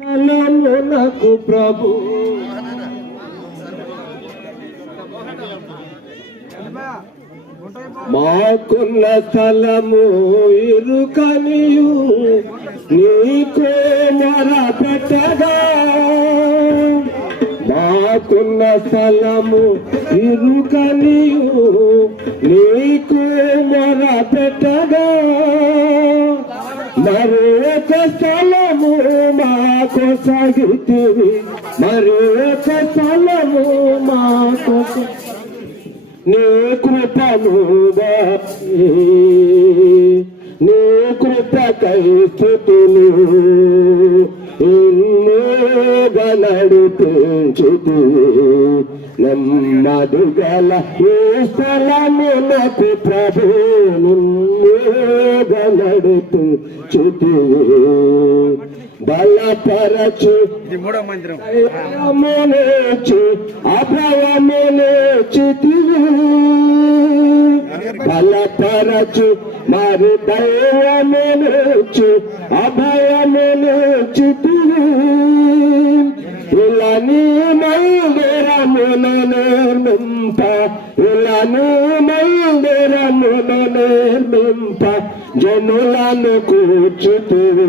నాకు ప్రభు మాకున్న స్థలము ఇరుకనియు నీకో మొర పెట్టగా మాకున్న స్థలము ఇరుకనియు నీకో మొర పెట్టగా మరి ఒక స్థలము మాకు సాగితివి మరి ఒక స్థలము మాకు నీ కృపను నీ కృపకై స్తుతులు ఎన్నోగా నడిపించుతూ నెమ్మది గల ఏ స్థలమునకు ప్రభు నిన్నోగా నడిపించుతూ బలపరచు అభయమునేచితివి బలపరచు మరి దైవమునేచి అభయమునేచితివి ఇలా నీ మందిరమును నిర్మింప ఇలా నీ మందిరమును నిర్మింప జనులను కూర్చుతివి